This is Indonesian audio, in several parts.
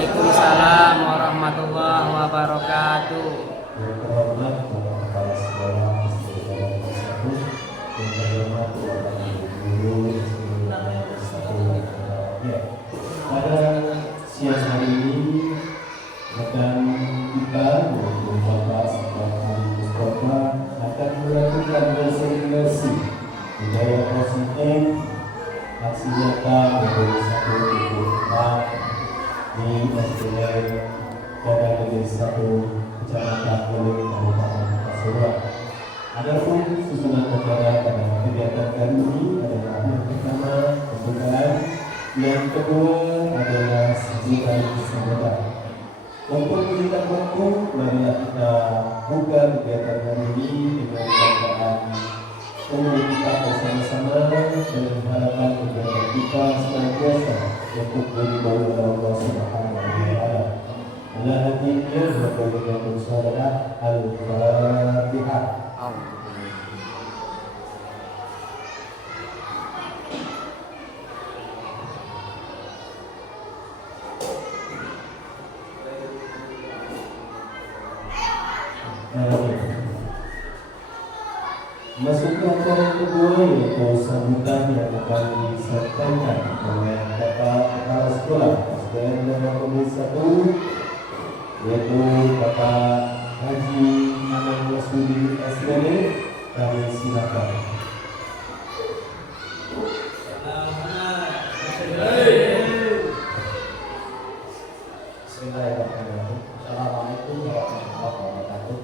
Waalaikumsalam warahmatullahi wabarakatuh. Yang terhormat Bapak Kepala Sekolah SDN Negeri 1, yang terhormat Bapak Guru SDN Negeri 1. Ya, pada siang hari ini rekan kita yaitu Bapak Sekolah Mustafa akan melakukan berseminasi budaya positif aksi nyata untuk 1.4 di SDN Negeri 1 Kecamatan Kuling, Kabupaten Pasuruan. Adapun susunan acara pada kegiatan kali ini adalah yang pertama pembukaan, yang kedua adalah sambutan sambutan. Untuk meningkat waktu, marilah kita buka kegiatan hari ini dengan bacaan umum kita bersama-sama dengan harapan kegiatan kita senantiasa untuk beribadu Allah Subhanahu wa Ta'ala. Al-Hadiyah wa qawliyatul salat Al-Fatihah. Masuklah poin kedua yaitu sambutan yang akan disampaikan oleh Bapak Kepala Sekolah SDN Negeri 1, yaitu Bapak Haji Anang Masudi SPD. Kami silakan. Bismillahirrahmanirrahim. Assalamualaikum warahmatullahi wabarakatuh.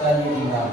Alhamdulillah,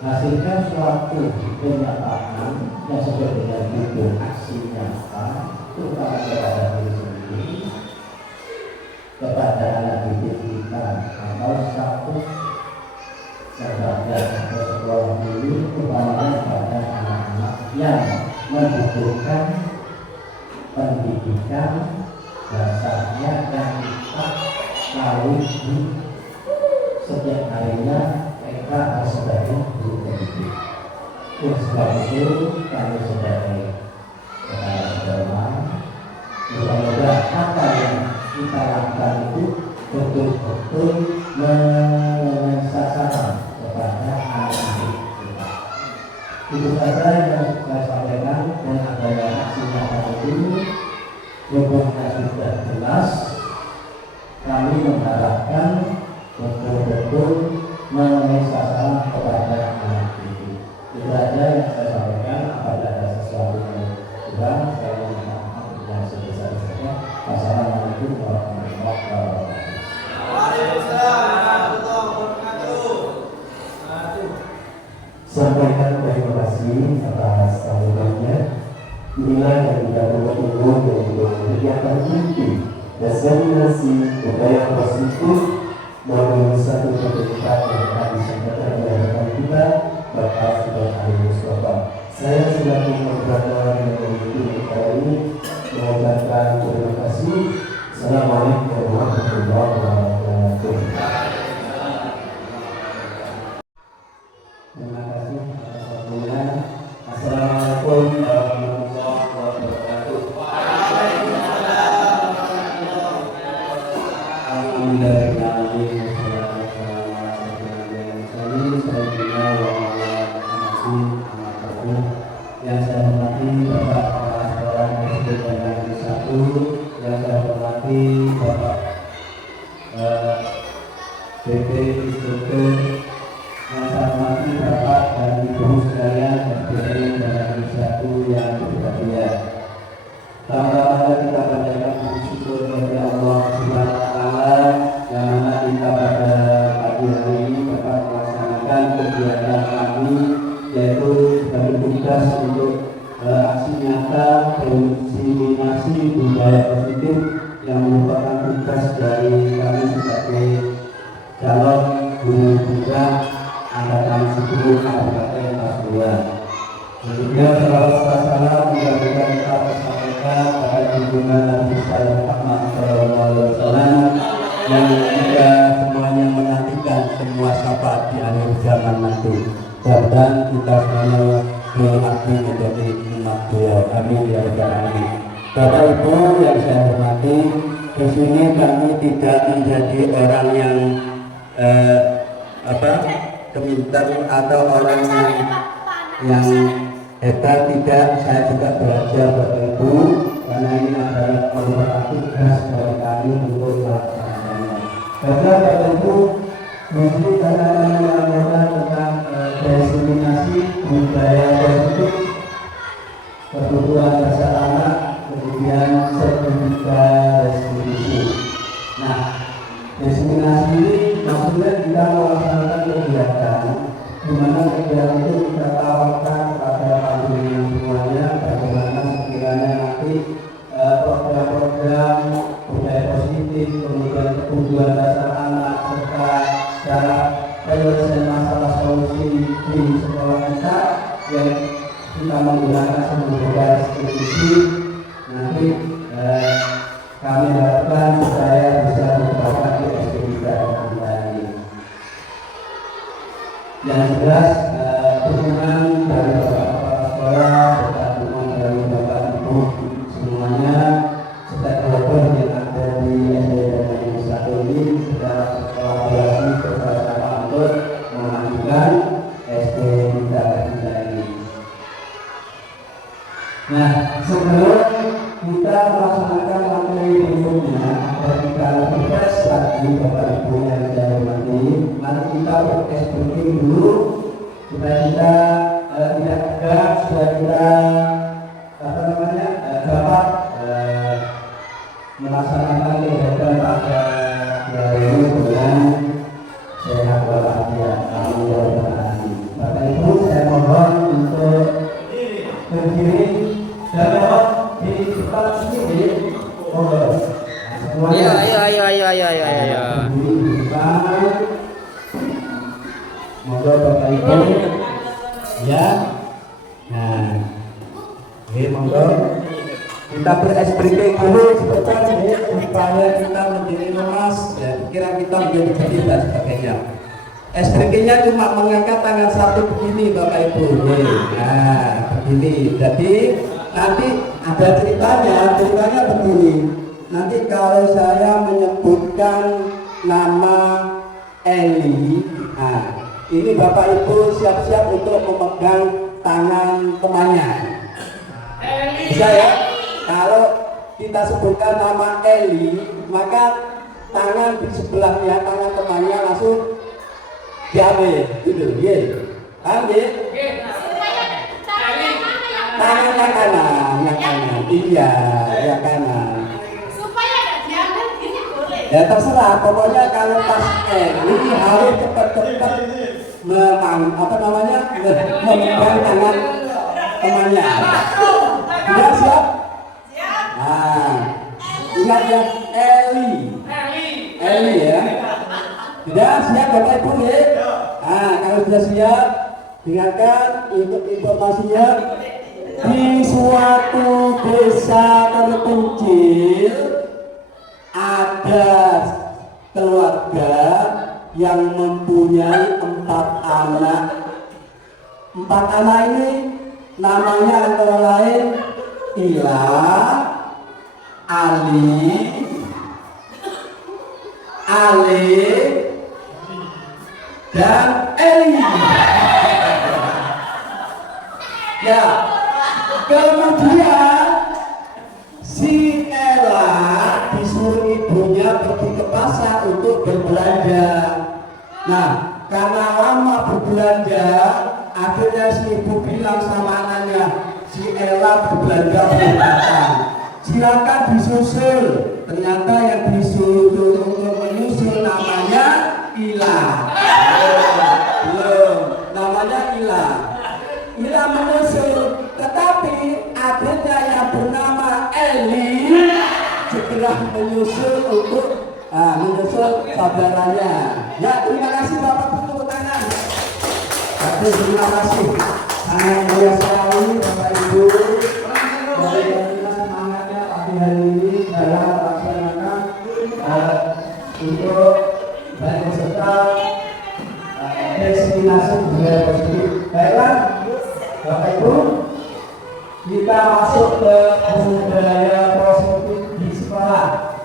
hasilkan suatu kenyataan yang sesuai dengan tujuan aksi nyata, terutama kepada diri sendiri, kepada anak didik kita, atau satu sahabat atau sekolah dulu, terutama pada anak-anak yang membutuhkan pendidikan dasarnya yang kita tahu di setiap harinya mereka harus sebagai guru pendidik. Oleh sebab itu kami sebagai kepala sekolah semoga apa yang kita lakukan itu betul-betul mengenai sasaran kepada anak-anak kita. Itu saja yang saya sampaikan, dan adanya aksi nyata itu hukumnya sudah jelas. Kami mengharapkan betul-betul mengenai sasaran kepada anak didik. Itu saja yang saya sampaikan. Apabila ada sesuatu yang kurang, saya minta maaf yang sebesar-besarnya. Wassalamualaikum warahmatullahi wabarakatuh. Waalaikumsalam warahmatullahi wabarakatuh. Sampaikan terima kasih atas sambutannya. Inilah yang kita bertemu dengan kegiatan inti diseminasi budaya positif melalui satu kegiatan yang akan disampaikan oleh rekan kita Bapak Sudan Ali Mustafa. Saya selaku moderator yang memimpin acara ini mengucapkan terima kasih. Assalamualaikum warahmatullahi wabarakatuh. Terima kasih atas waktunya. Assalamualaikum warahmatullahi wabarakatuh. Yang saya hormati Bapak Kepala Sekolah SD Negeri 1, yang saya hormati Bapak BP Instruktur, yang saya hormati Bapak dan Ibu sekalian SDN Negeri 1 yang berbahagia. Pertama-tama kita panjatkan puji syukur kepada Allah Subhanahu wa taala yang mana kita pada pagi hari ini dapat melaksanakan kegiatan kami, yaitu kami tugas untuk aksi nyata diseminasi budaya positif yang merupakan tugas dari kami sebagai calon guru muda angkatan 10 Kabupaten Pasuruan. Juga salawat salam juga kita sampaikan pada junjungan Nabi Muhammad SAW yang juga semuanya menantikan semua syafaat di akhir zaman nanti. Dan kita semuanya berarti menjadi umat beliau. Amin ya rabbal alamin. Bapak Ibu yang saya hormati, di sini kami tidak menjadi orang yang keminter atau orang yang hebat, tidak. Saya juga belajar Bapak Ibu, karena ini adalah merupakan tugas dari kami untuk melaksanakannya. Bapak Ibu, mungkin karena menyampaikan tentang diseminasi budaya positif, kebutuhan dasar anak, kemudian sertifika restitusi. Nah, diseminasi ini maksudnya kita melaksanakan kegiatan di mana kegiatan itu kita tawarkan pada panjenengan semuanya bagaimana sekiranya nanti program-program budaya positif, kemudian kebutuhan dasar anak serta cara penyelesaian masalah solusi di sekolah kita yang kita menggunakan sebagai restitusi. Nanti kami harapkan saya bisa membawa di SDK kita ini. Yang jelas dukungan dari Bapak Kepala Sekolah, dukungan dari Bapak Ibu semuanya, stakeholder yang ada di SDN Negeri 1 ini secara kolaborasi bersama untuk memajukan SD kita ini. Nah, sebelum kita melaksanakan materi berikutnya, ada 3 tugas lagi Bapak Ibu yang saya hormati. Mari kita proses briefing dulu supaya kita tidak tegak, supaya kita dapat melaksanakan kegiatan pada hari ini dengan sehat walafiat. Amin ya rabbal alamin. Bapak Ibu, saya mohon untuk berdiri dan mohon di depan sini. Iya. Moga Bapak Ibu ya. Nah, ini monggo kita berekspresi dulu sebentar ya, supaya kita menjadi lemas ya, pikiran kita menjadi jernih dan sebagainya. SPG-nya cuma mengangkat tangan satu begini Bapak Ibu. Nah, begini. Jadi nanti ada ceritanya begini. Nanti kalau saya menyebutkan nama Eli, nah, ini Bapak Ibu siap-siap untuk memegang tangan temannya. Bisa ya? Kalau kita sebutkan nama Eli, maka tangan di sebelahnya, tangan temannya langsung diambil, gitu, ya. Paham ya? Tangan yang kanan, iya, yang kanan. Ya terserah, pokoknya kalau pas Eli harus cepat-cepat memegang tangan temannya. Dia siap Bapak Ibu ya? Nah, kalau sudah siap, dengarkan informasinya. Di suatu desa terpencil ada keluarga yang mempunyai 4 anak. 4 anak ini namanya antara lain Ila, Ali, Ale, dan Eli. Ya, kemudian si Ella disuruh ibunya pergi ke pasar untuk berbelanja. Nah, karena lama berbelanja, akhirnya si ibu bilang sama anaknya, si Ella berbelanja belum datang, silakan disusul. Ternyata yang disuruh untuk menyusul namanya Ila. Belum, namanya Ila. Ila menyusul, tetapi akhirnya yang bernama Eli segera menyusul untuk menyusul saudaranya. Ya, terima kasih Bapak, tepuk tangan. Terima kasih. Sangat mulia sekali Bapak Ibu. Bagaimana semangatnya pagi hari ini dalam melaksanakan untuk berserta destinasi budaya positif. Baiklah Bapak Ibu, kita masuk ke budaya positif di sekolah.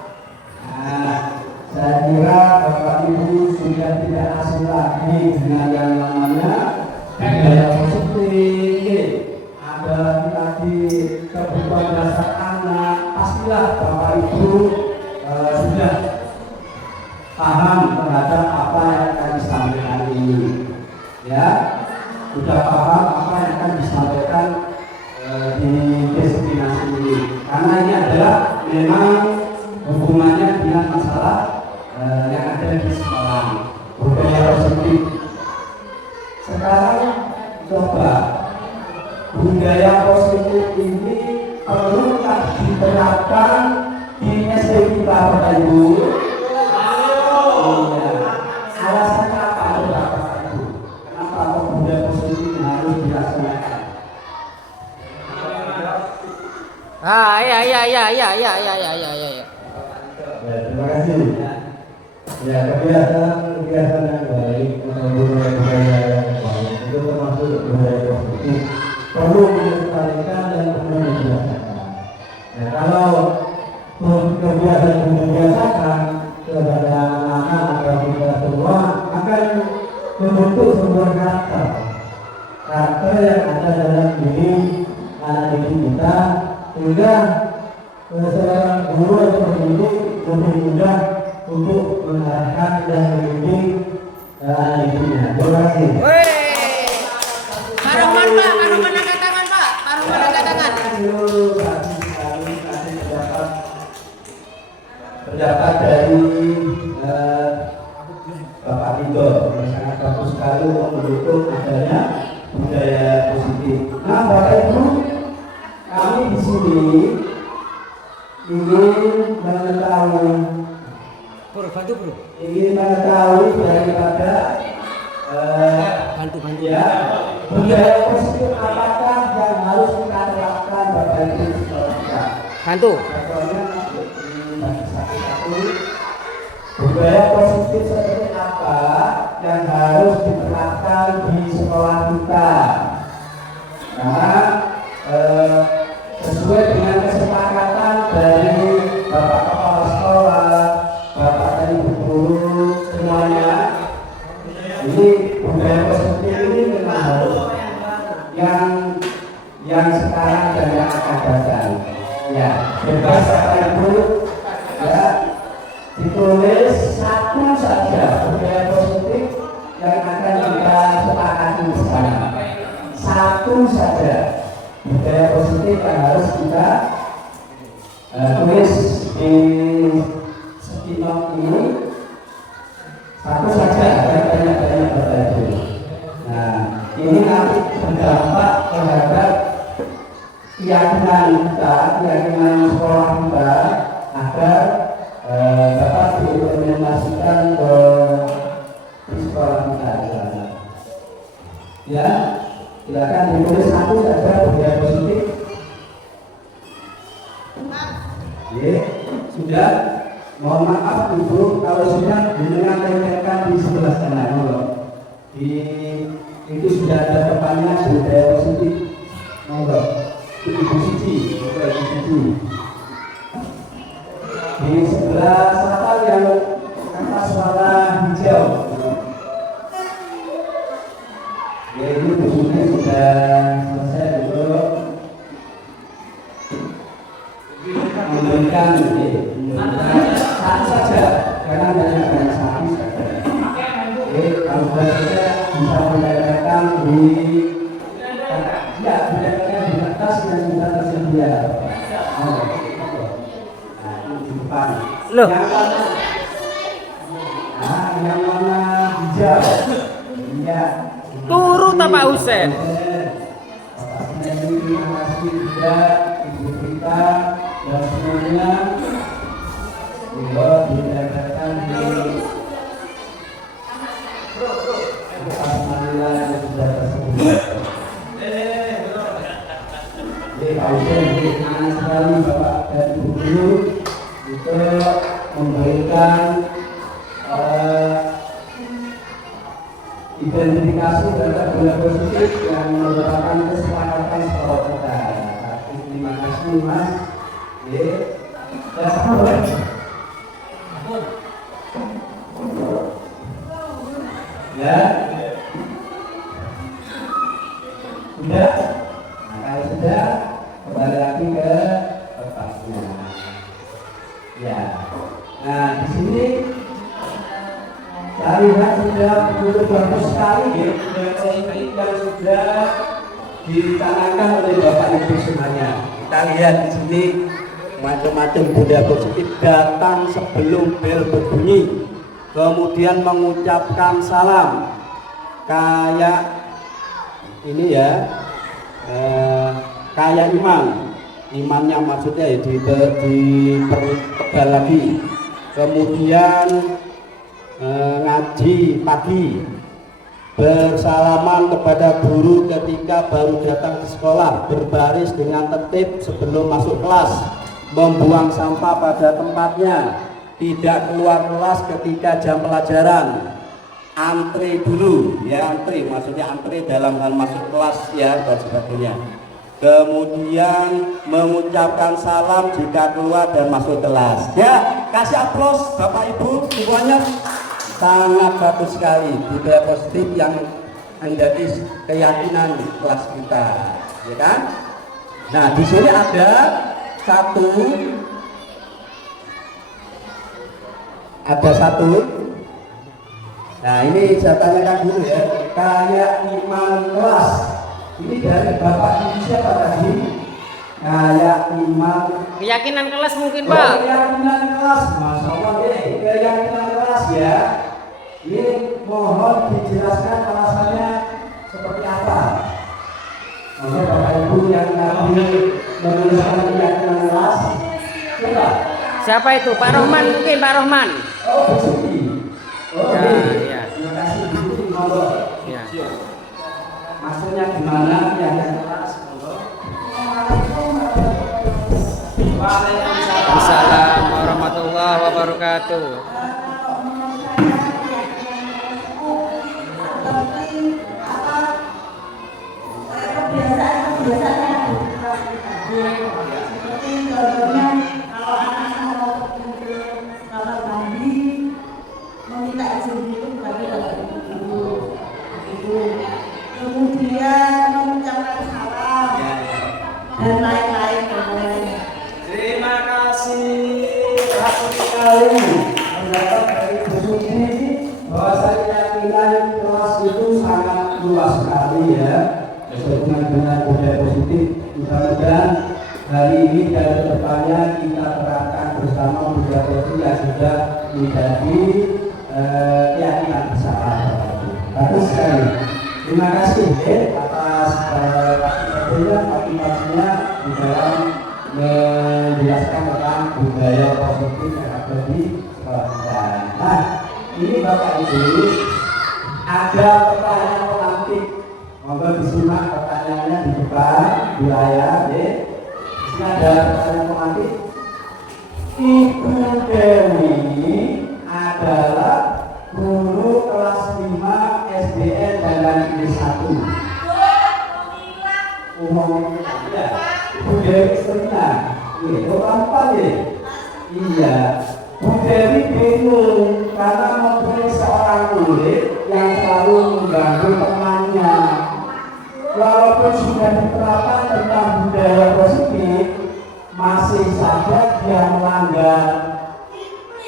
Nah, saya kira Bapak Ibu sudah tidak asing lagi dengan yang namanya budaya positif. Ada tadi kebutuhan dasar anak, pastilah Bapak Ibu sudah paham terhadap apa yang akan disampaikan ini. Ya, sudah paham apa yang akan disampaikan di destinasi ini. Karena ini adalah memang hubungannya dengan masalah yang ada di sekolah, budaya positif. Sekarang coba budaya positif ini perlu diterapkan di SD kita, Bapak Ibu. Alasannya apa, Bapak Ibu? Kenapa budaya positif harus dilaksanakan? Ya. Terima kasih. Ya, kebiasaan yang baik atau budaya yang baik itu termasuk budaya positif, perlu dilestarikan dan perlu dibiasakan. Ya, kalau kebiasaan yang dibiasakan kepada anak-anak atau kita semua akan membentuk sebuah karakter yang ada dalam diri anak didik kita, sehingga seorang guru atau pendidik lebih mudah untuk mengarahkan dan mendidik anak didiknya. Terima kasih. Paruman Pak, paruman angkat tangan Pak, paruman angkat tangan. Pendapat dari Bapak Tito yang sangat bagus sekali untuk mendukung adanya budaya positif. Nah, Bapak Ibu, kami di sini ingin mengetahui daripada Bantu. ya budaya positif apakah yang harus kita terapkan Bapak Ibu di sekolah kita. Bantu. Contohnya budaya positif seperti apa yang harus diterapkan di sekolah kita. Karena sesuai dengan kesepakatan dari Bapak Kepala Sekolah, Bapak dari guru semuanya, ini budaya positif ini memang harus yang sekarang dan yang akan datang. Ya, bebas Bapak Ibu, ya, ditulis satu saja budaya positif yang akan kita sepakati bersama. Satu saja budaya positif yang harus kita tulis di setiap ini. Satu saja, banyak berbeda. Nah, ini nanti berdampak terhadap keyakinan kita, keyakinan sekolah kita agar dapat diimplementasikan ke di sekolah kita di sana. Ya, silakan ditulis satu saja budaya positif. Oke, sudah. Mohon maaf Ibu kalau sudah dengan tempelkan di sebelah sana, di itu sudah ada depannya budaya positif. Monggo, Ibu Siti, Ibu Siti. Di sebelah selatan yang atas warna hijau. Ya ini khususnya sudah selesai dulu memberikan satu saja karena banyak sapi saja. Oke, kalau sudah selesai bisa menempelkan di di atas yang sudah tersedia. Loh. Yang warna hijau. Iya. Turu tak Pak Husen? Terima kasih juga Ibu kita dan semuanya. Juga didapatkan di atas marilah yang sudah tersedia. Jadi Pak Husen, senang sekali Bapak dan Ibu Guru itu memberikan identifikasi terhadap budaya positif yang merupakan kesepakatan sekolah kita. Terima kasih Mas. Ya, sudah. Nah, kalau sudah kembali lagi ke kertasnya. Ya, nah di sini saya lihat sudah begitu bagus sekali ya, yang sudah ditanamkan oleh Bapak Ibu semuanya. Kita lihat di sini macam-macam budaya positif datang sebelum bel berbunyi, kemudian mengucapkan salam, kayak ini ya, kayak imannya maksudnya ya dipertebal lagi, kemudian ngaji pagi, bersalaman kepada guru ketika baru datang ke sekolah, berbaris dengan tertib sebelum masuk kelas, membuang sampah pada tempatnya, tidak keluar kelas ketika jam pelajaran, antri dulu ya, antri maksudnya antri dalam hal masuk kelas ya dan sebagainya, kemudian mengucapkan salam jika keluar dan masuk kelas ya. Kasih aplaus Bapak Ibu semuanya. Sangat bagus sekali budaya positif yang menjadi keyakinan kelas kita, ya kan? Nah, di sini ada satu, nah ini saya tanyakan dulu ya, kayak iman kelas, ini dari Bapak Ibu siapa tadi? Kayak iman Keyakinan kelas mungkin Pak. keyakinan kelas, Masya Allah keyakinan kelas ya. Ini mohon dijelaskan alasannya seperti apa. Oke, Bapak Ibu yang tadi menuliskan keyakinan kelas, coba. Siapa itu? Pak Rohman mungkin, Pak Rohman. Oh, Budi. Oh, Ya, Budi. ya. Terima kasih Budi. Monggo. Ya. Maksudnya gimana keyakinan kelas? Assalamualaikum warahmatullahi wabarakatuh. Kemudian mengucapkan salam dan lain-lain. Terima kasih sekali mendapat dari Bu Suci bahwa saya keyakinan kelas itu sangat luas sekali ya, sehubungan dengan budaya positif. Mudah-mudahan hari ini dan kedepannya kita terapkan bersama budaya positif yang sudah menjadi keyakinan bersama. Bagus sekali. Terima kasih atas aktivitasnya di dalam menjelaskan tentang budaya positif yang ada di sekolah kita. Nah, ini Bapak Ibu ada pertanyaan pengantin. Monggo disimak pertanyaannya di depan di layar, ya. Di sini ada pertanyaan pengantin. Ibu Dewi adalah guru kelas 5 SDN dan Negeri 1. Umum ya. Ibu Dewi Serina. Itu apa ya? Iya. Bu Dewi bingung karena mempunyai seorang murid yang selalu mengganggu temannya. Walaupun sudah diterapkan tentang budaya positif, masih saja dia melanggar.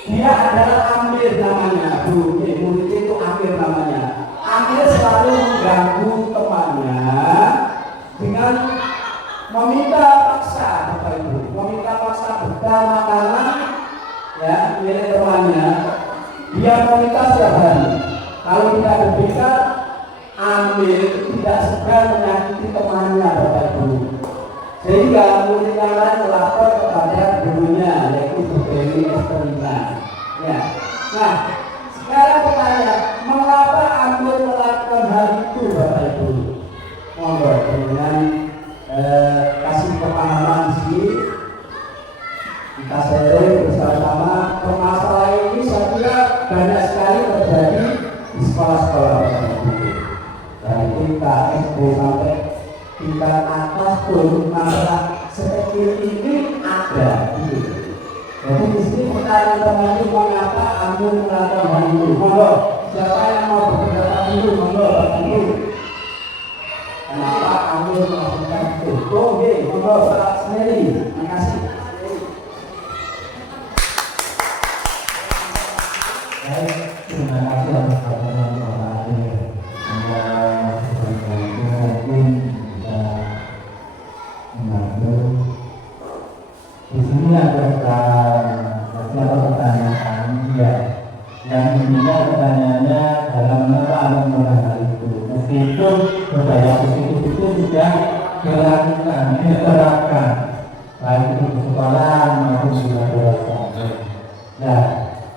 Dia adalah Amir namanya, Bu. Murid itu Amir namanya. Amir selalu mengganggu temannya dengan meminta paksa, Bapak Ibu, meminta paksa bekal makanan, ya, milik temannya. Dia meminta setiap hari. Kalau tidak diberikan, Amir tidak segan menyakiti temannya, Bapak Ibu. Sehingga murid yang lain melapor kepada gurunya, yaitu Bu Dewi Esterina. Ya. Nah, sekarang bertanya, mengapa Amir melakukan hal itu, Bapak Ibu? Monggo dengan kasih pemahaman sih, kita sharing bersama. Permasalahan ini saya kira banyak sekali terjadi di sekolah-sekolah, dari tingkat SD sampai tingkat atas pun masalah seperti ini ada. Jadi di sini pertanyaan teman-teman, mengapa Amir melakukan hal itu? Monggo, siapa yang mau berpendapat dulu? Monggo, Bapak Ibu. Kenapa Amir melakukan itu? Oke, monggo Pak sendiri. Terima kasih. Baik, terima kasih atas pertanyaan Bapak Amir. Mungkin bisa membantu. Di sini ada beberapa pertanyaan, ya. Yang intinya pertanyaannya dalam mengapa Amir melakukan hal itu. Meskipun budaya positif itu sudah dilakukan, diterapkan, baik itu di sekolah maupun di masyarakat. Nah,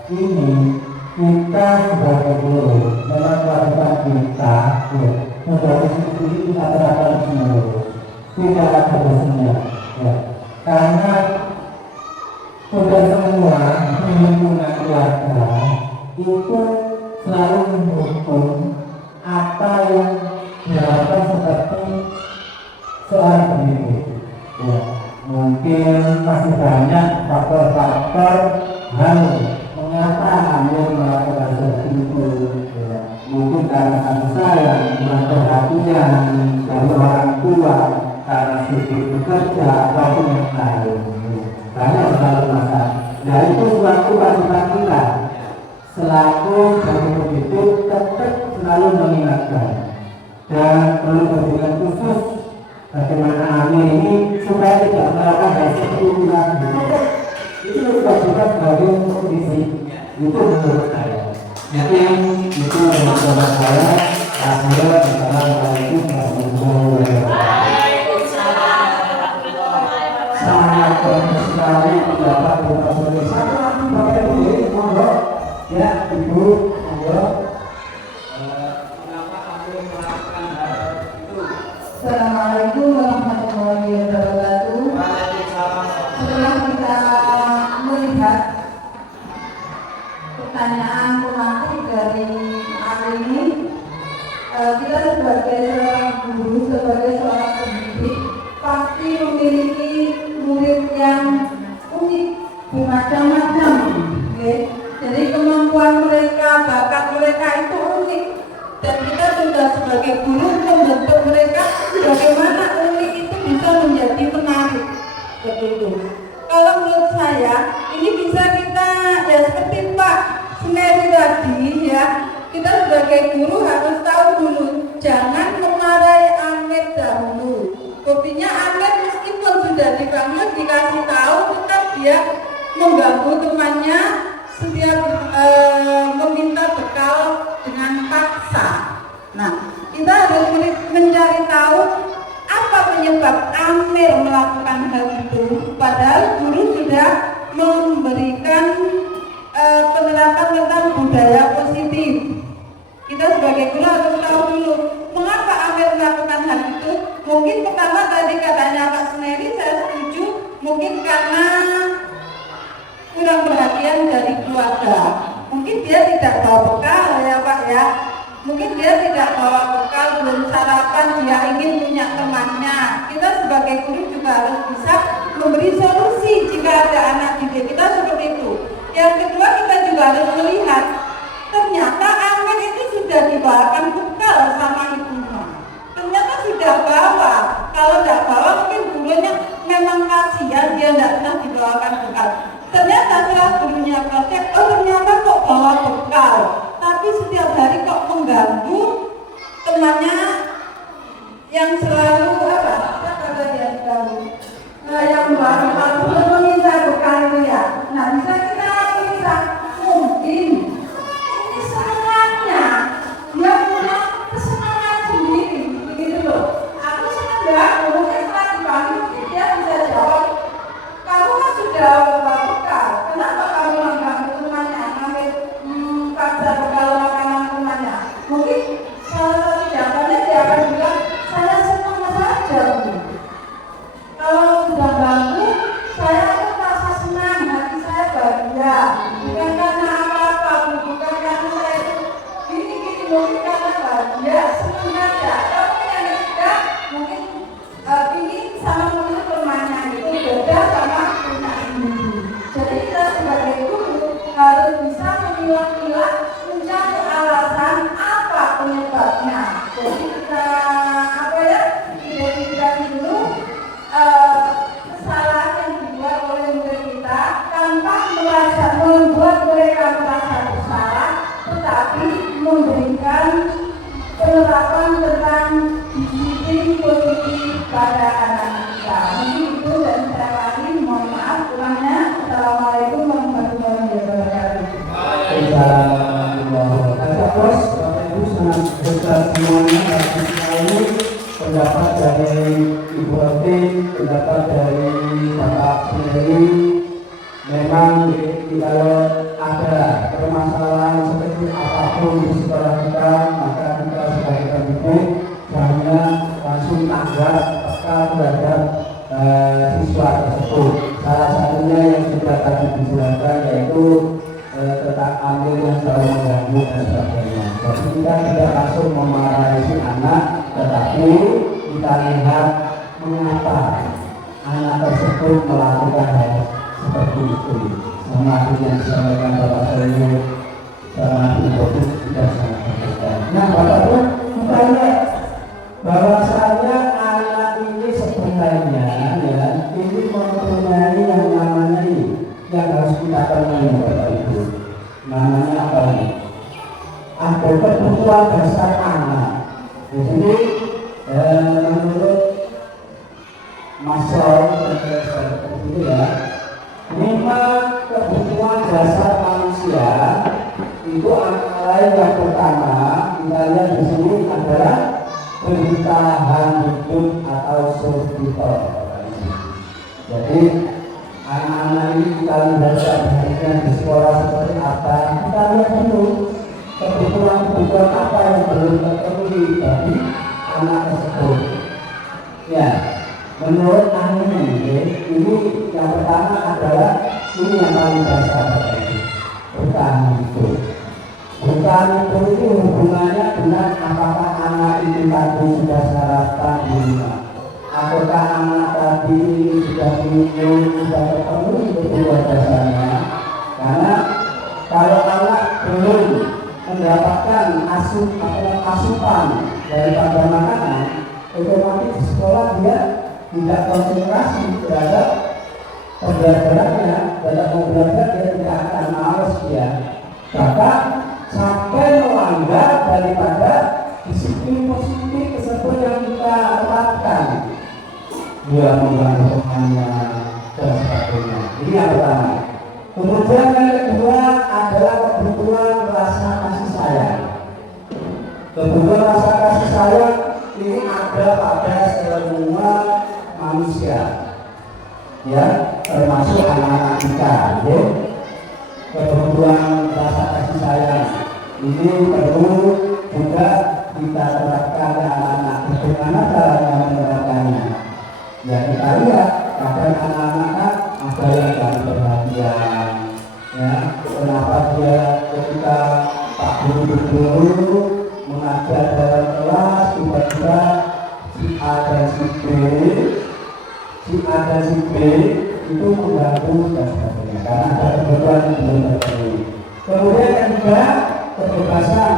ini kita sebagai guru memang kewajiban kita, ya, budaya positif itu kita terapkan semua, tidak ada bosannya, ya. Karena sudah semua di lingkungan keluarga itu selalu mendukung apa yang diharapkan seperti seorang pendidik, ya. Mungkin masih banyak faktor-faktor hal mengapa Amir melakukan seperti itu, ya. Mungkin karena sayang, kurang perhatian dari orang tua, karena sibuk bekerja ataupun yang lain, banyak sekali masalah. Nah, itu suatu kewajiban kita selaku dari pendidik tetap selalu mengingatkan, dan perlu perhatian khusus bagaimana Amir ini supaya tidak melakukan hal seperti itu lagi. Itu kewajiban sebagai kondisi itu menurut saya. Mungkin itu menurut saya. Assalamualaikum warahmatullahi wabarakatuh. Sangat bagus sekali pendapat Bapak Sore. Satu lagi Bapak Ibu, monggo ya Ibu, monggo. Kenapa Amir melakukan hal itu? Assalamualaikum warahmatullahi wabarakatuh. Waalaikumsalam. Setelah kita melihat pertanyaan pengantin dari hari ini, kita sebagai seorang guru, sebagai seorang pendidik pasti memiliki murid yang unik, bermacam-macam, okay? Jadi kemampuan mereka, bakat mereka itu unik, dan kita sudah sebagai guru membentuk mereka bagaimana unik itu bisa menjadi menarik, seperti itu. Kalau menurut saya ini bisa kita, ya seperti Pak Suneri tadi, ya, kita sebagai guru harus tahu dulu, jangan memarahi Amir dahulu. Buktinya Amir meskipun sudah dipanggil, dikasih tahu, tetap dia mengganggu temannya, setiap meminta bekal dengan paksa. Nah, kita harus mencari tahu apa penyebab Amir melakukan hal itu. Padahal guru sudah memberikan penerapan tentang budaya positif. Kita sebagai guru Mungkin pertama tadi katanya Pak Suneri, saya setuju, mungkin karena kurang perhatian dari keluarga. Mungkin dia tidak bawa bekal ya Pak ya. Mungkin dia tidak bawa bekal, belum sarapan, dia ingin punya temannya. Kita sebagai guru juga harus bisa memberi solusi jika ada anak didik kita seperti itu. Yang kedua, kita juga harus melihat ternyata Amin itu sudah dibawakan bekal sama ibunya. Ternyata sudah bawa. Kalau tidak bawa mungkin gurunya memang kasihan dia tidak pernah dibawakan bekal. Ternyata setelah gurunya praktek, oh ternyata kok bawa bekal, tapi setiap hari kok mengganggu temannya yang selalu apa? Kata dia selalu yang baru meminta bekal itu ya. Nah bisa kita bisa mungkin ini semangatnya dia punya kesenangan sendiri begitu loh. Aku senang ya, mungkin setelah dipanggil mungkin dia bisa jawab. Kamu kan sudah bekal, kenapa kamu mengganggu temannya ngambil paksa bekal makanan temannya? Mungkin salah satu jawabannya dia akan bilang saya senang saja Bu. Kalau sudah ganggu, saya itu merasa senang, hati saya bahagia. Bukan karena apa-apa, bukan karena saya itu gini-gini, mungkin karena bahagia, senang saja. Tapi yang ketiga, mungkin ingin sama menurut temannya itu beda sama punya ini. Jadi kita sebagai guru harus bisa memilah-milah, mencari alasan apa penyebabnya. Jadi kita identifikasi dulu kesalahan yang dibuat oleh murid kita tanpa membuat mereka merasa bersalah, tetapi memberikan penerapan tentang disiplin positif pada anak kita. Mungkin itu dan saya lagi mohon maaf kurangnya. Assalamualaikum warahmatullahi wabarakatuh. Terus Bapak Ibu sangat besar semuanya dari sekali pendapat dari Ibu Otin, pendapat dari Bapak Suneri. Memang kalau ada permasalahan seperti apapun di sekolah kita, maka kita sebagai pendidik jangan langsung tanggap peka terhadap siswa tersebut. Salah satunya yang sudah tadi dijelaskan yaitu tentang ambil yang selalu mengganggu dan sebagainya. Jadi kita tidak langsung memarahi si anak, tetapi kita lihat mengapa anak tersebut melakukan hal seperti itu. Sama yang disampaikan Bapak Seri, sama Ibu tidak sangat berbeda. Nah, Bapak Ibu, kita lihat bahwasanya anak ini sebenarnya ya ini mempunyai yang namanya ini yang harus kita kenali Bapak Ibu. Namanya apa ini? Ada kebutuhan dasar anak. Jadi menurut Maslow itu ya, 5 kebutuhan dasar manusia itu antara lain yang pertama kita lihat di sini adalah bertahan hidup atau survival. Jadi anak-anak ini kita lihat seharian di sekolah seperti apa, kita lihat dulu kebutuhan apa yang belum terpenuhi bagi anak tersebut. Ya, menurut ini yang pertama adalah ini yang paling dasar tadi, bertahan hidup. Bertahan hidup itu hubungannya dengan apakah anak itu tadi sudah sarapan di rumah, apakah anak tadi ini sudah minum, sudah terpenuhi kebutuhan dasarnya. Karena kalau anak belum mendapatkan asupan daripada makanan, otomatis di sekolah dia tidak konsentrasi terhadap pembelajarannya, terhadap belajar dia tidak akan males dia, bahkan sampai melanggar daripada disiplin positif tersebut yang kita terapkan. Dia mengganggu temannya dan sebagainya. Ini yang pertama. Kemudian yang kedua adalah kebutuhan rasa kasih sayang. Kebutuhan rasa kasih sayang ini ada pada semua manusia, ya, termasuk anak-anak kita. Ya. Kebutuhan rasa kasih sayang ini perlu juga kita terapkan ke anak-anak. Bagaimana caranya menerapkannya? Ya kita lihat kadang anak-anak ada yang gak perhatian, ya kenapa dia ketika Pak Guru mengajar dalam kelas tiba-tiba si A dan si B itu mengganggu dan sebagainya karena ada kebutuhan yang belum terpenuhi. Kemudian yang ketiga, kebebasan.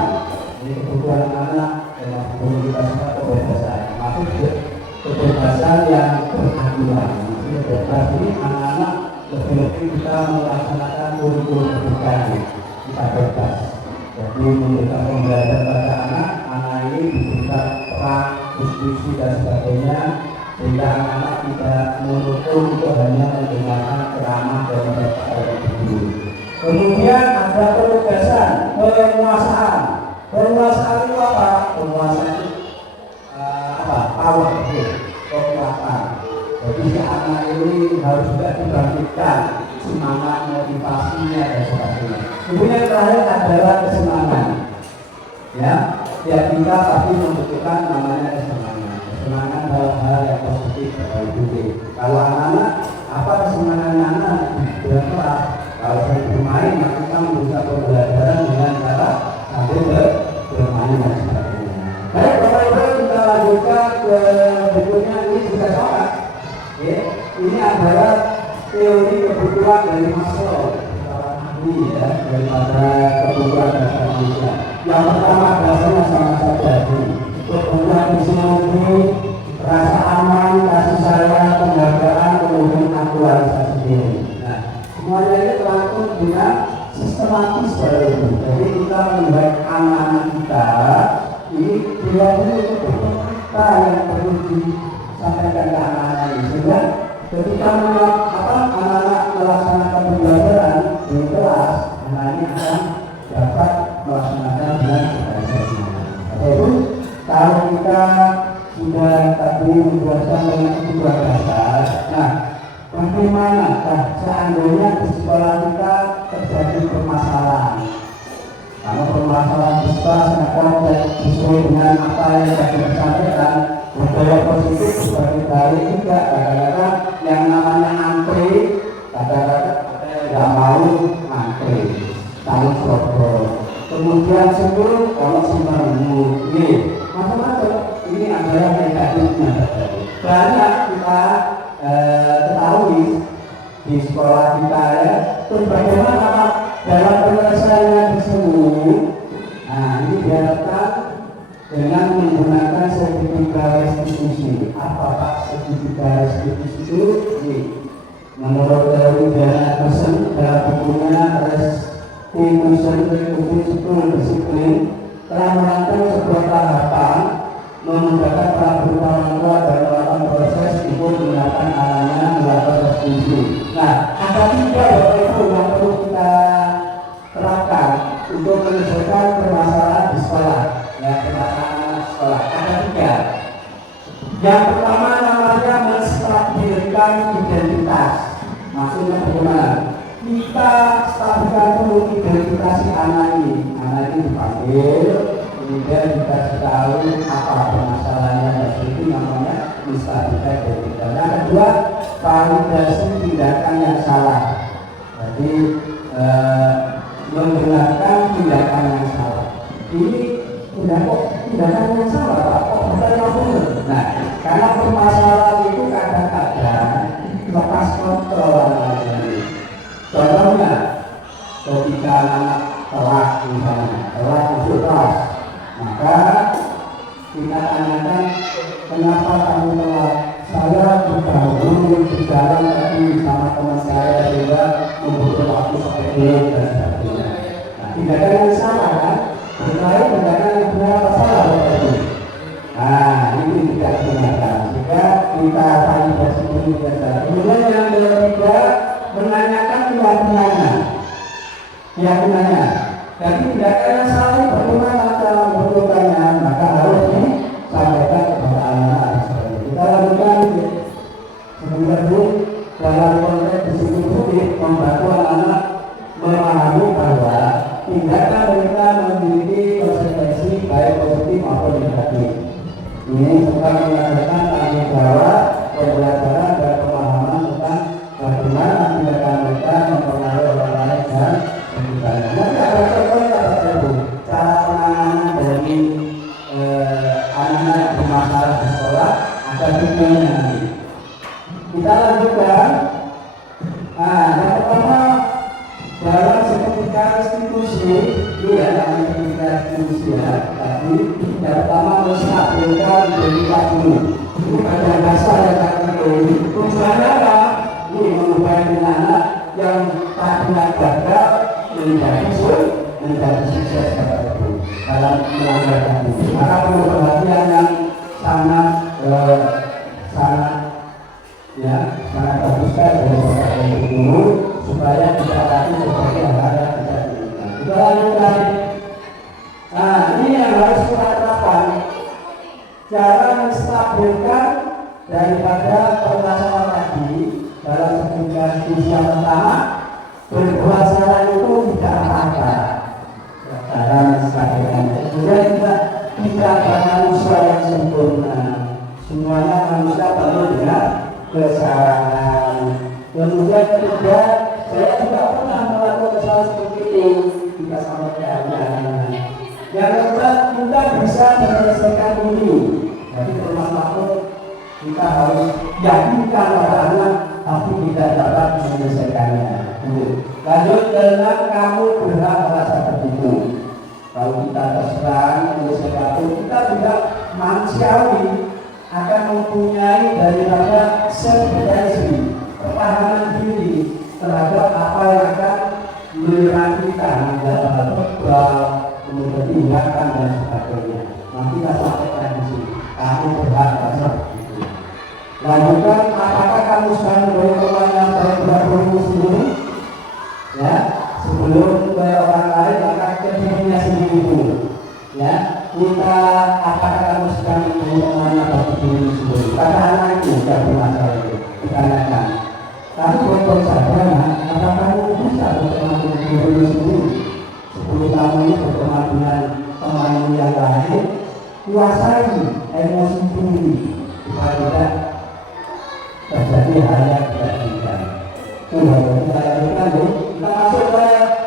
Jadi kebutuhan anak dalam guru kita semua kebebasan. Maksud kebebasan yang beraturan. Berarti anak-anak lebih-lebih kita melaksanakan kurikulum pendidikan kita bebas. Jadi memberikan pembelajaran pada anak ini diberikan peran, diskusi dan sebagainya, sehingga anak-anak tidak menutup untuk hanya mendengarkan ceramah dari guru. Kemudian ada penugasan, penguasaan. Penguasaan itu apa? Penguasaan itu power, kekuatan. Jadi si anak ini harus juga dibangkitkan semangat, motivasinya dan sebagainya. Kemudian terakhir adalah kesenangan. Ya, tiap kita pasti membutuhkan namanya kesenangan. Kesenangan hal-hal yang positif dalam hidup. Kalau anak-anak, apa kesenangannya anak? Dengan kelas. Kalau saya bermain, maka kita membuka pembelajaran dengan cara sambil bermain dan sebagainya. Baik, Bapak Ibu, kita lanjutkan ke berikutnya. Ini juga sholat. Ini adalah teori kebutuhan dari Maslow, seorang ahli ya daripada kebutuhan dasar manusia. Yang pertama dasarnya sama saja, kebutuhan fisiologi, rasa aman, kasih sayang, penghargaan, kemudian aktualisasi diri. Nah, semuanya ini terangkum dengan sistematis seperti itu. Jadi kita melihat anak-anak kita ini bila-bila kebutuhan kita yang perlu disampaikan ke anak-anak ini. Sehingga ketika anak-anak melaksanakan pembelajaran di kelas, anak ini akan dapat melaksanakan dengan baik. Jadi kalau kita sudah tadi menjelaskan dengan kebutuhan dasar, nah bagaimana seandainya di sekolah kita terjadi permasalahan? Kalau permasalahan besar sangat sesuai dengan apa yang tadi disampaikan, budaya positif sebagai baik juga. Kadang-kadang yang namanya antri, kadang-kadang ada yang tidak mau antri, saling serobot. Kemudian sebelum kalau simpanmu, macam-macam. Ini adalah negatifnya. Banyak kita ketahui di sekolah kita ya. Terus bagaimana dalam penyelesaiannya di sini? Nah, ini diharapkan dengan menggunakan sertifikat restitusi. Apa Pak sertifikat restitusi itu? Menurut teori Diana Person dalam bukunya Restitution Principle Disiplin telah merancang sebuah tahapan memudahkan para guru orang tua dan melakukan proses untuk menyiapkan anaknya melakukan restitusi. Nah, ada 3 Bapak Ibu yang perlu kita terapkan untuk menyelesaikan permasalahan di sekolah. Ya, permasalahan sekolah ada 3. Yang pertama namanya menstabilkan identitas. Maksudnya bagaimana? Kita stabilkan dulu identitas anak ini. Anak ini dipanggil, kemudian dikasih tahu apa permasalahannya, dan itu namanya menstabilkan identitas. Yang kedua, validasi tindakan yang salah. Jadi menggunakan tindakan yang salah. Ini tindakan yang salah, kok bukan yang benar. Nah, karena permasalahan itu kadang-kadang lepas kontrol anak ini. Contohnya, ketika anak telat misalnya, telat masuk kelas, maka kita tanyakan kenapa kamu telat? Saya bergabung di jalan tadi sama teman saya sehingga membutuhkan waktu seperti dan sebagainya. Nah, tindakan yang salah kan? Berkait tindakan yang benar atau salah itu. Nah, ini tidak digunakan. Jika kita validasi dulu biasa. Kemudian yang ketiga, menanyakan keyakinannya. Jadi tindakan yang salah bagaimana cara membutuhkannya, maka harus disampaikan kepada anak. Kita lakukan sebenarnya dalam konteks disiplin membantu anak memahami bahwa tindakan mereka memiliki konsekuensi baik positif maupun negatif. Ini sedang mengadakan tanggung jawab pembelajaran dan pemahaman tentang bagaimana tindakan mereka mempengaruhi orang lain dan sekitarnya. Nanti ada contohnya Bapak Ibu, cara penanganan dari anak-anak yang bermasalah di sekolah, ada videonya nanti. Kita lanjutkan. Nah, yang pertama dalam sertifikat restitusi, ini ya namanya sertifikat restitusi ya. Tadi yang pertama menstabilkan identitas dulu. Ini bagian dasar yang akan terjadi. Tujuannya apa? Ini mengubah anak yang tadinya gagal menjadi sukses dalam melanggar ini. Maka perlu perhatian yang sangat sangat bagus dari Bapak Ibu supaya kita tahu berbagai hal yang bisa dilakukan. Kita lanjutkan. Nah, ini yang harus kita terapkan. Cara menstabilkan daripada permasalahan tadi dalam sertifikat yang pertama, berbuat salah itu tidak apa-apa. Cara menstabilkan. Kemudian kita manusia yang sempurna. Semuanya manusia perlu dengan kesalahan. Kemudian ketiga, saya juga pernah melakukan kesalahan seperti itu. Kita sampaikan. Yang keempat, kita bisa menyelesaikan ini. Jadi permasalahan kita harus yakinkan pada anak, tapi tidak dapat menyelesaikannya. Lanjut, dengan kamu berhak merasa begitu. Kalau kita terserang menyelesaikan itu, kita juga manusiawi akan mempunyai daripada self-defense, pertahanan diri terhadap apa yang akan menyerang kita, dalam berbal, kemudian tindakan dan sebagainya. Nanti kita sampaikan di sini. Kamu berhak merasa begitu. Lanjutkan, apakah kamu sudah memberi teman yang baik buat dirimu sendiri? Ya, sebelum ke orang lain, maka ke dirinya sendiri dulu. Ya, kita apakah kamu sedang memberi teman yang baik dirimu sendiri? Karena anak itu tidak bermasalah itu, ditanyakan. Tapi untuk saja, apakah kamu bisa berteman dengan dirimu sendiri? Sebelum kamu ini berteman dengan temanmu yang lain, kuasai emosi diri supaya tidak terjadi hal yang tidak diinginkan. Kita lanjutkan dulu. Kita masuk ke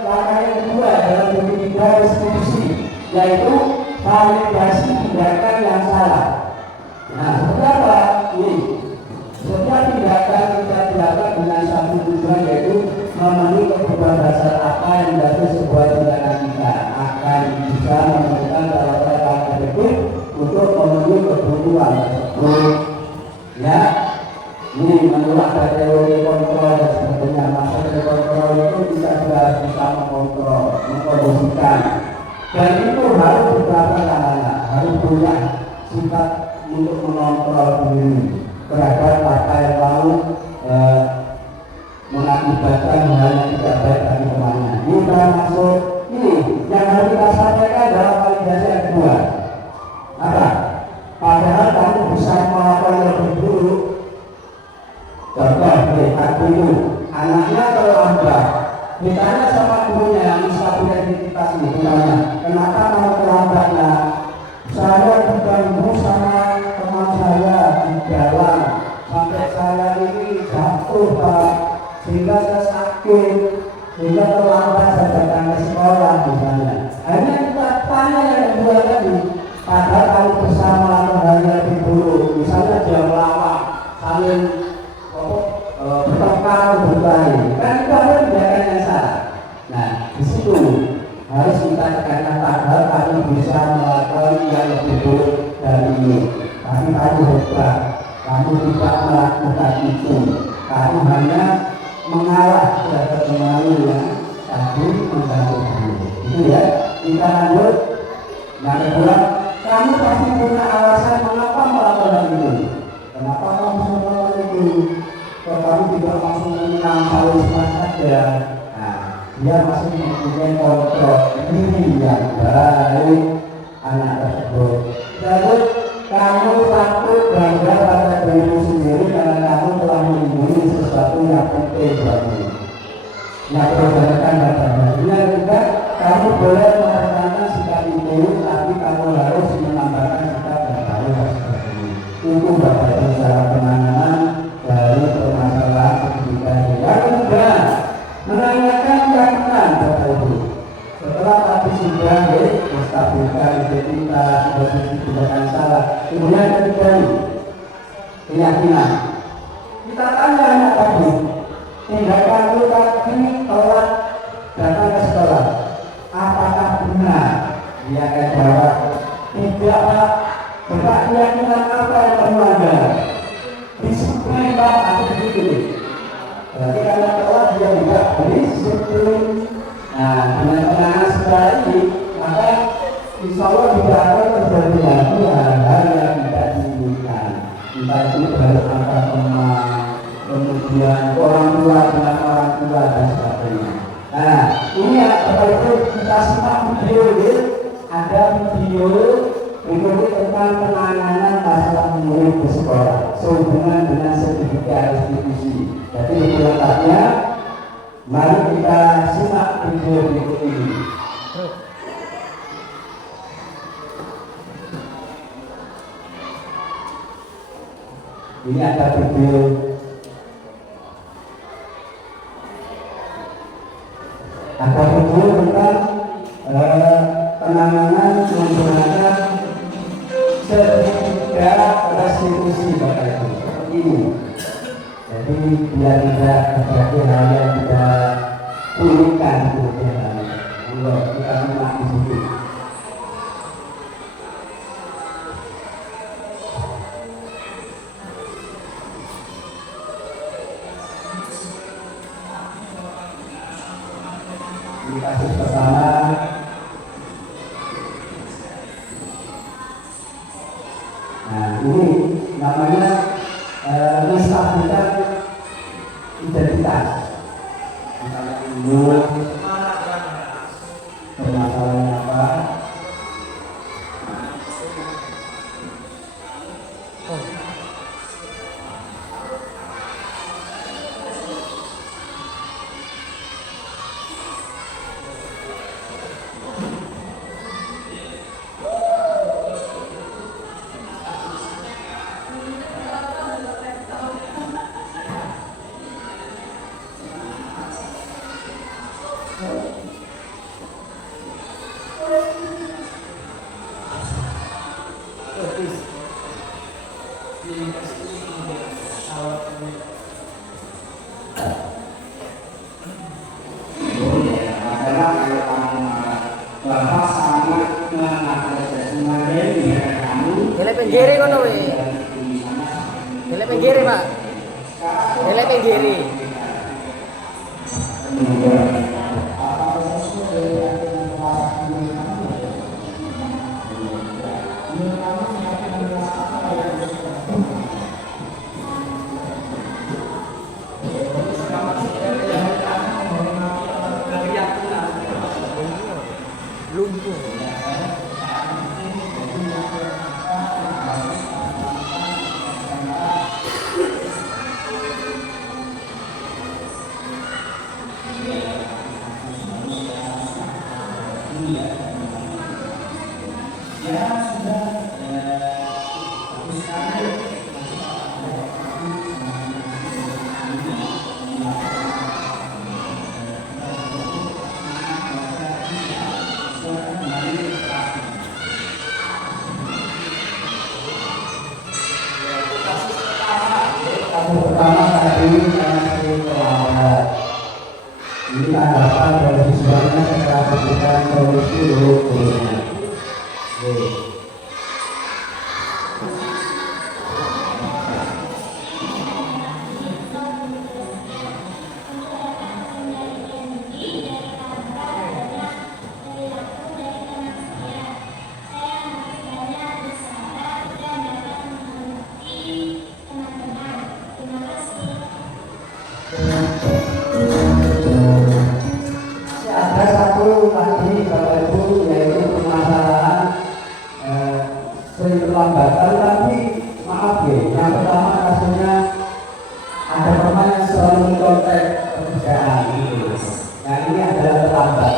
langkah yang kedua dalam sertifikat restitusi, yaitu validasi tindakan yang salah. Nah, seperti apa? Ini setiap tindakan kita dilakukan dengan satu tujuan, yaitu memenuhi kebutuhan dasar apa yang mendasari sebuah tindakan kita akan bisa menemukan cara-cara efektif untuk memenuhi kebutuhan tersebut. Ya, ini menurut ada teori kontrol dan sebagainya. Maksudnya kontrol itu kita sudah bisa mengontrol, mengkondisikan, dan itu harus beberapa namanya, harus punya sifat untuk mengontrol diri terhadap apa yang mau mengakibatkan hal yang tidak baik bagi temannya. Kita masuk ini yang harus kita sampaikan dalam validasi yang kedua. Apa? Padahal kamu bisa melakukan lebih dulu. Contoh, dulu anaknya terlambat, ditanya sama gurunya yang bisa identitas ini, ditanya, kenapa mau terlambat? Nah, saya terganggu sama teman saya di jalan sampai saya ini jatuh Pak, sehingga saya sakit, sehingga terlambat saya datang ke sekolah misalnya. Akhirnya kita tanya yang kedua tadi, padahal kamu bisa melakukan hal yang lebih dulu, misalnya dia melawak saling bertengkar berkelahi, kan itu ada tindakan yang salah. Nah, di situ harus kita tekankan, padahal kamu bisa melakukan yang lebih buruk dari ini, tapi kamu hebat, kamu tidak melakukan itu, kamu hanya mengalah terhadap temanmu yang tadi mengganggu kamu. Itu ya, kita lanjut. Nah, kedua, kamu pasti punya alasan mengapa melakukan itu. Kenapa kamu melakukan itu? Kalau kamu tidak langsung menang saling saja, nah, dia masih mempunyai kontrol diri yang baik anak tersebut. Lalu kamu takut bangga pada dirimu sendiri karena kamu telah melindungi sesuatu yang penting bagimu. Yang berbeda pada dirinya juga kamu boleh mempertahankan sikap itu itu, tapi kamu harus menambahkan kita bertahu seperti ini. Itu Bapak Ibu secara penanganan dari permasalahan pendidikan. Yang kedua, menanyakan keyakinan Bapak Ibu. Setelah tadi sudah menstabilkan identitas, posisi tindakan salah, kemudian ketiga keyakinan. Kita tanya anak tadi, tindakan itu tadi telat datang ke sekolah, apakah benar? Dia akan jawab, tidak Pak. Bapak keyakinan apa yang kamu ada? Disiplin Pak, aku begitu. Berarti karena telat dia juga disiplin. Nah, dengan penanganan seperti ini, maka insya Allah tidak akan terjadi lagi hal-hal yang tidak diinginkan. Entah itu dari angka teman, kemudian orang tua dengan orang tua dan sebagainya. Nah, ini ya, Bapak Ibu kita simak video ini. Ada video berikut tentang penanganan masalah murid di sekolah sehubungan dengan sertifikat restitusi. Jadi itu lengkapnya. Mari kita simak video berikut ini. Ini ada video tentang penanganan menggunakan sertifikat restitusi Bapak Ibu seperti ini. Jadi biar tidak terjadi hal yang tidak pulihkan kemudian hari. Kalau kita simak di sini. Ini kasus pertama. Nah ini namanya menstabilkan identitas. Misalnya umur, permasalahannya apa? Dele pinggiri kono we. Dele pinggiri, Pak. Dele pinggiri. Lumpuh. Pertama tadi masih terlambat. Ini tanggapan dari siswanya setelah memberikan solusi gurunya. Ada satu lagi Bapak Ibu, yaitu permasalahan sering terlambatan, tapi maaf ya, yang pertama kasusnya ada pemain yang selalu mencontek pekerjaan gitu. Nah ini adalah terlambat.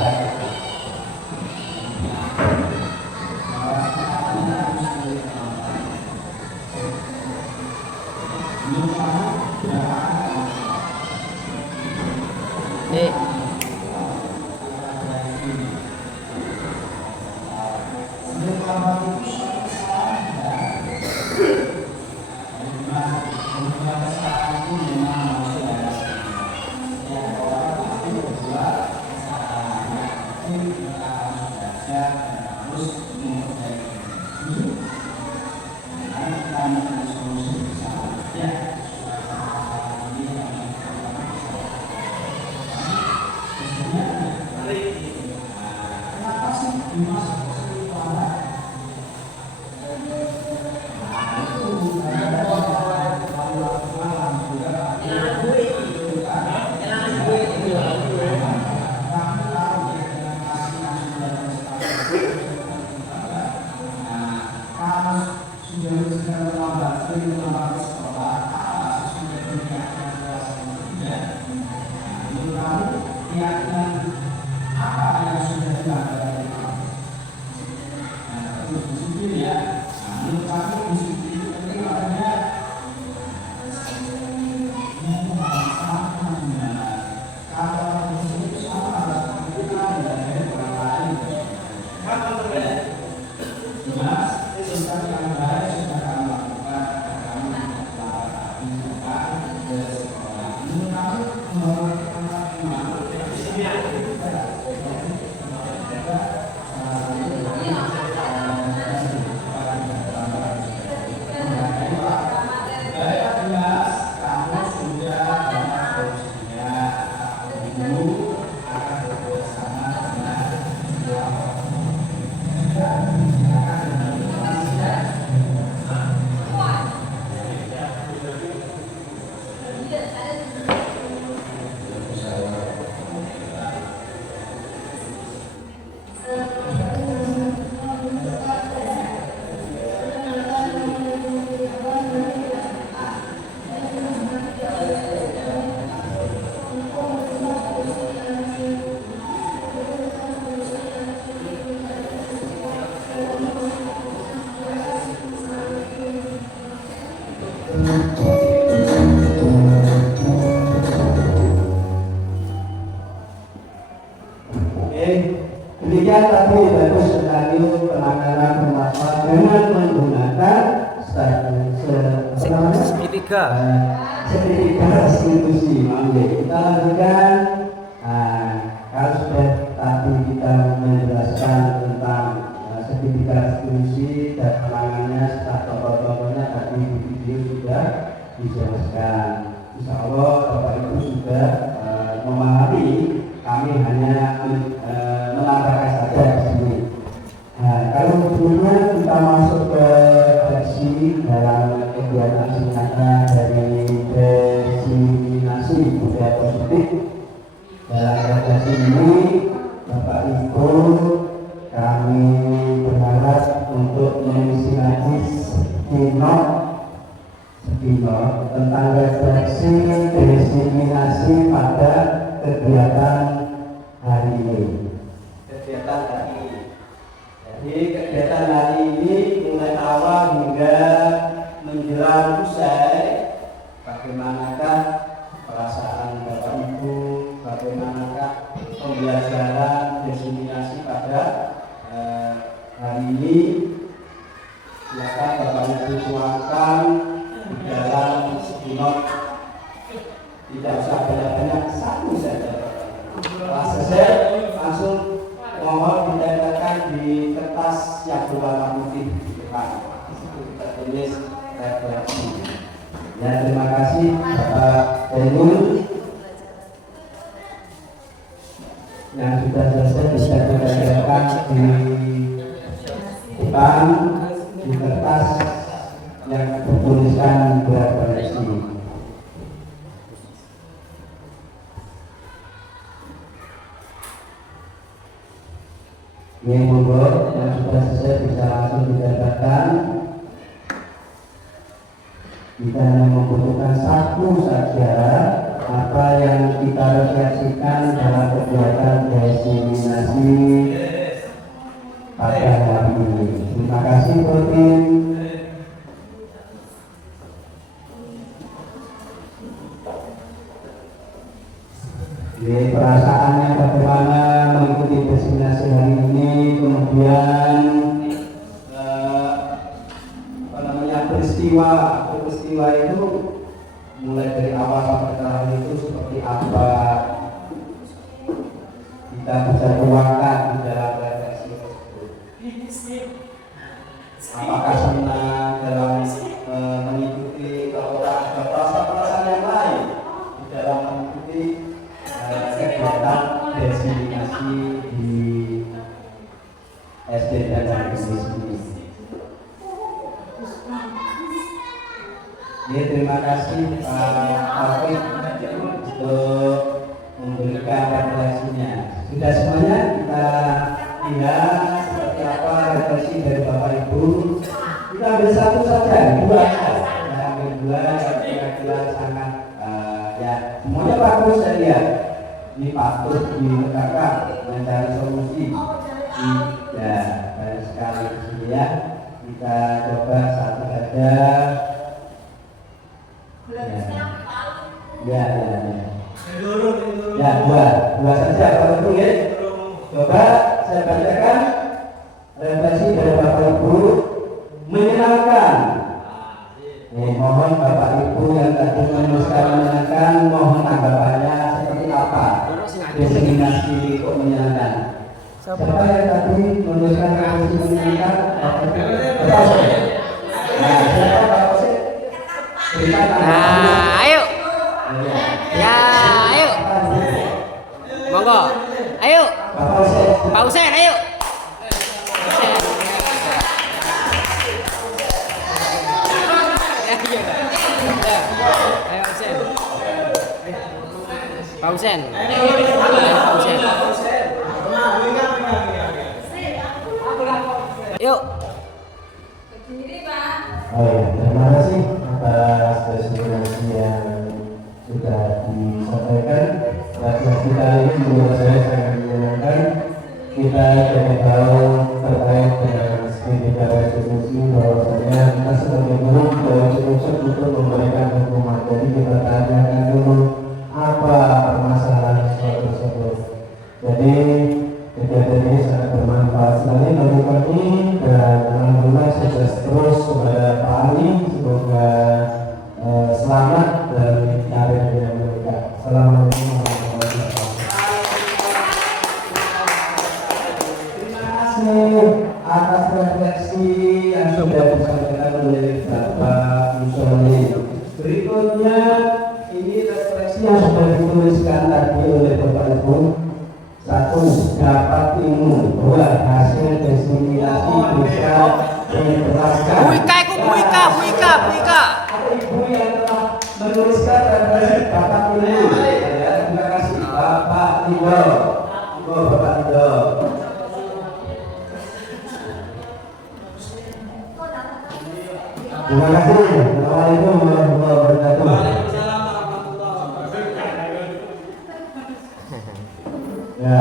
Demikian tadi bagus sekali penanganan bermanfaat dengan menggunakan segitiga institusi. Kita lanjutkan. Kalau sudah tadi kita menjelaskan tentang segitiga institusi dan penanganannya serta tokoh-tokohnya tadi di video sudah dijelaskan. Insya Allah Bapak Ibu sudah memahami. Kami hanya menambahkan saja di sini. Kalau sebelumnya kita masuk ke versi dalam kegiatan singkatnya dari diseminasi budaya positif. Dalam versi ini, Bapak Ibu, kami berharap untuk mengisi lagi sepinok tentang refleksi diseminasi pada kegiatan hari ini. Jadi kegiatan hari ini mulai awal hingga menjelang usai, bagaimanakah perasaan Bapak Ibu, bagaimanakah pembelajaran diseminasi pada hari ini. Silakan Bapak Ibu tuangkan di dalam sepinok, tidak usah banyak-banyak, satu saja. Setelah selesai langsung mohon ditempelkan di kertas yang berwarna putih di depan. Kita tulis refleksi. Ya, terima kasih Bapak Denul yang sudah selesai bisa ditempelkan di depan di kertas yang bertuliskan refleksi. Ini monggo yang sudah selesai bisa langsung didapatkan. Kita hanya membutuhkan satu saja apa yang kita refleksikan dalam kegiatan diseminasi pada hari ini. Terima kasih Protim. perasaannya bagaimana mengikuti destinasi hari ini, kemudian peristiwa itu mulai dari awal sampai terakhir itu seperti apa, kita bisa tuangkan di dalam refleksi tersebut. Apakah senang dalam mengikuti, kalau ada perasaan-perasaan yang lain di dalam mengikuti kegiatan destinasi di SD dan SMP ini. Ya, terima kasih Pak Taufik untuk memberikan refleksinya. Sudah semuanya kita lihat seperti apa refleksi dari Bapak Ibu. Kita ambil satu saja, dua ya, ambil dua yang kira-kira sangat ya semuanya bagus saya lihat. Ini patut diletakkan mencari solusi. Ya, banyak sekali di sini ya. Kita coba satu saja. Ya, dua saja Bapak Ibu ya. Coba saya bacakan refleksi dari Bapak Ibu. Menyenangkan. Mohon Bapak Ibu yang tadi menuliskan menyenangkan, mohon tanggapannya seperti apa. Destinasi kok menyenangkan. Siapa yang tadi menuliskan refleksi menyenangkan? Nah, siapa Bapak Sip? Ayo. Ya, ayo. Monggo. Ayo. Pak Husein, ayo. Ayo Husein. Pak Husein. Pak Husein. Yuk. Terima kasih atas destinasi yang sudah disampaikan. Refleksi kali ini menurut saya sangat menyenangkan. Kita jadi tahu terkait dengan segitiga restitusi bahwasanya kita sebagai guru dari unsur untuk memberikan hukuman. Jadi kita tanyakan dulu apa permasalahan siswa tersebut. Jadi kegiatan ini sangat bermanfaat sekali bagi kami dan alhamdulillah sukses terus kepada Pak Ali, semoga selamat dan karir yang berkah. Assalamualaikum warahmatullahi wabarakatuh. Terima kasih atas refleksi yang sudah disampaikan oleh Bapak Musoli. Berikutnya ini refleksi yang sudah dituliskan tadi oleh Bapak Ibu. Satu, dapat ilmu. Dua, hasil destinasi bisa diterapkan. Buika. Ada ibu yang telah menuliskan refleksi dapat ilmu. Ya, terima kasih Bapak Ido. Bapak Ido. Terima kasih. Assalamualaikum warahmatullahi wabarakatuh. Ya,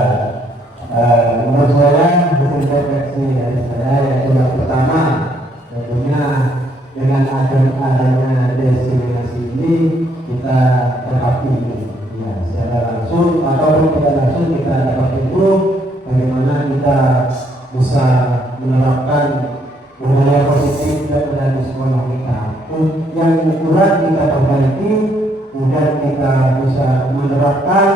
menurut saya hasil refleksi dari saya yaitu yang pertama, tentunya dengan adanya destinasi ini kita terapi ya secara langsung ataupun tidak langsung kita dapat ilmu bagaimana kita bisa menerapkan budaya positif dan budaya sekolah kita. Yang kurang kita perbaiki, kemudian kita bisa menerapkan,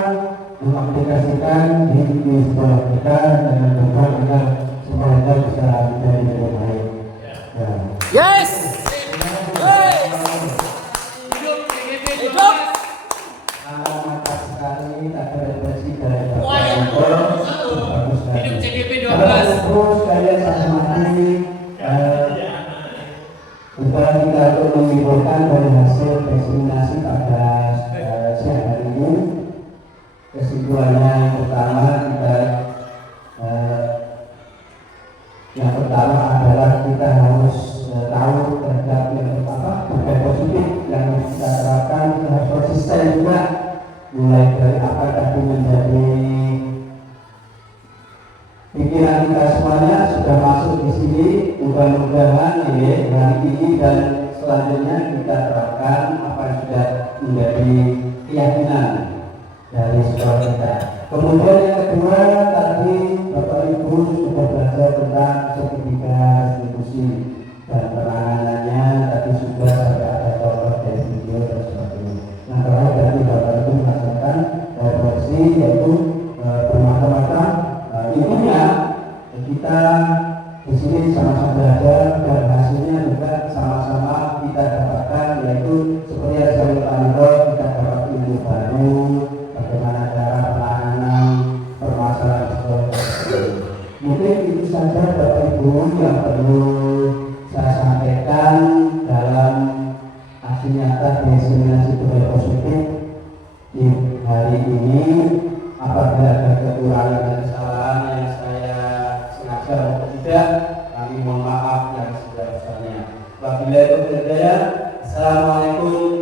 mengaplikasikan di sekolah kita dengan berbuat agar sekolahnya bisa menjadi lebih baik. Ya. Yes. Mantap sekali ada refleksi dari Bapak Ibu. Bagus sekali. Terus kalian saya mati. Kita untuk mengimpulkan dari hasil destinasi pada siang hari ini. Kesimpulannya yang pertama yang pertama adalah kita harus tahu terhadap yang pertama budaya positif yang kita terapkan, kita harus konsisten juga mulai dari apa tadi menjadi pikiran kita semuanya sudah masuk di sini. Mudah-mudahan ya hari ini dan selanjutnya kita terapkan apa yang sudah menjadi keyakinan dari tua kita. Kemudian yang kedua tadi Bapak Ibu sudah belajar tentang sertifikat restitusi dan penanganannya. Tadi sudah sampai ada contoh dari video dan sebagainya. Nah terakhir tadi Bapak Ibu melaksanakan versi yaitu bermacam-macam. Intinya kita di sini sama-sama belajar dan hasilnya juga sama-sama kita dapatkan, yaitu seperti yang saya utamakan, kita dapat ilmu baru bagaimana cara penanganan permasalahan seperti ini. Mungkin itu saja Bapak Ibu yang perlu saya sampaikan dalam aksi nyata diskriminasi budaya positif di hari ini. Apabila ada kekurangan dan kesalahan yang saya sengaja atau tidak, kami mohon maaf yang sebesar-besarnya. Wabillahi taufiq wal hidayah. Assalamualaikum